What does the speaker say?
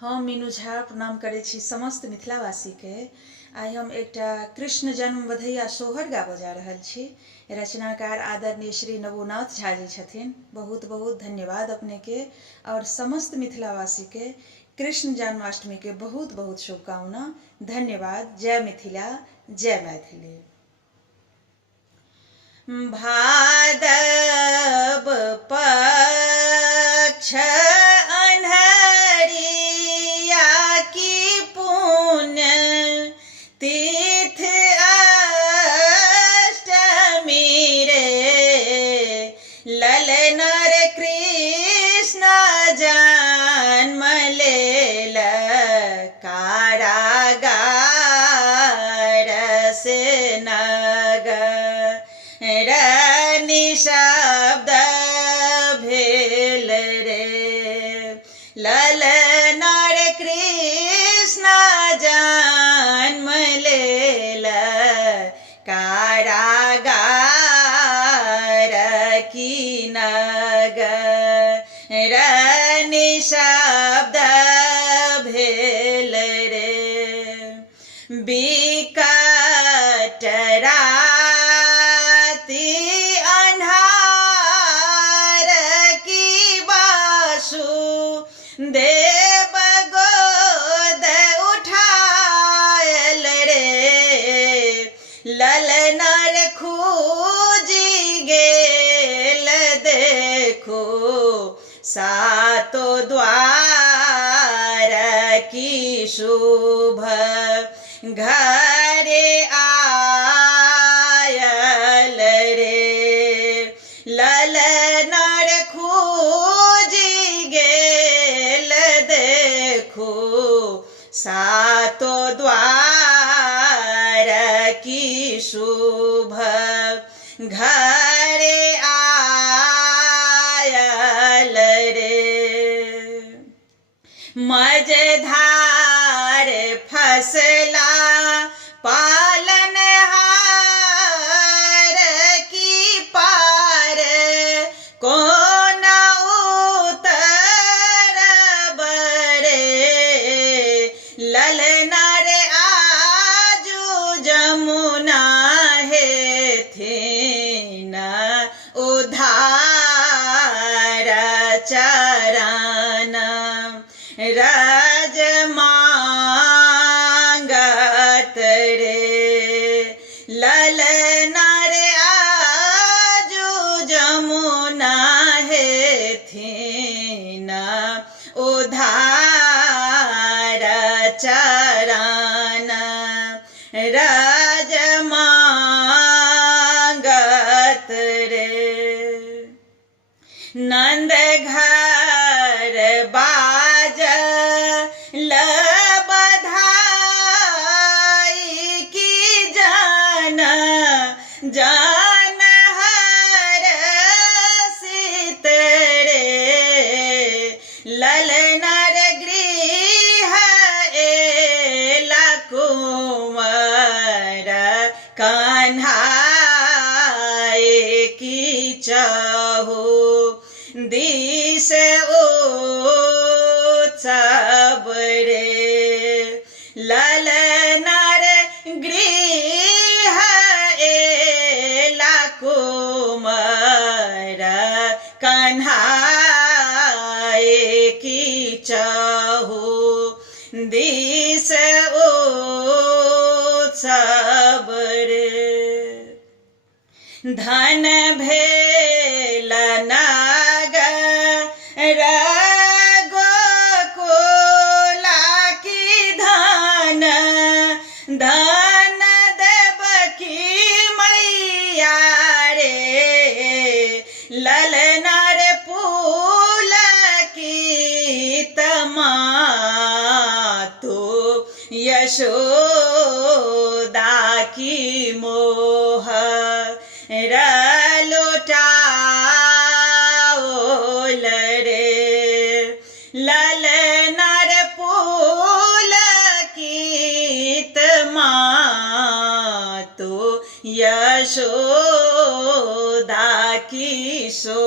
हम मीनू झा प्रणाम करै छी समस्त मिथिलावासी के। आइ हम एकटा कृष्ण जन्म बधैया सोहर गाबऽ जा रहल छी। रचनाकार आदरणीय श्री नवोनाथ झा जी छथिन। बहुत बहुत धन्यवाद अपने के और समस्त मिथिलावासी के कृष्ण जन्माष्टमी के बहुत बहुत शुभकामना। धन्यवाद। जय मिथिला, जय मैथिली। भादव पक्ष अन्हरिया की पुण्य तीर्थ अष्टमी रे, ललनर कृष्ण जन्म लेल कारागार से नगर निशब्द भेल रे। ललनर कृष्ण जन्म लेल कारागार की नगर निशब्द भेल रे। बिकट राति अन्हार की बासु देव गोद उठायल रे। ललनर खूजी गेल देखो सातो द्वार की शुभ घरे आयल रे। ललनर खूजी गेल देखो सातो द्वार की शुभ घरे आयल रे। मझधार फसला पालनहार की पार कौन उतरब रे। ललनर आजू जमुना हेथिन उद्धार चरण रजमांगत रे। ललनर आजू जमुना हेथिन उद्धार चरण रजमांगत रे। नंद घर बाज बधाई की जान जान हर सीत रे। ललनर गृह एला कुंवर कान्हाए की चाहो दिस उत्सव रे। ललनर गृह एला कुंवर कान्हाए की चाहो दिस उत्सव रे। धन भेल नागर गोकुला की धन धन देवकी मैया रे। ललनर पुलकित मातु यशोदा की मोह लोटाओल रे। ललनर पुलकित मातु यशोदा की सो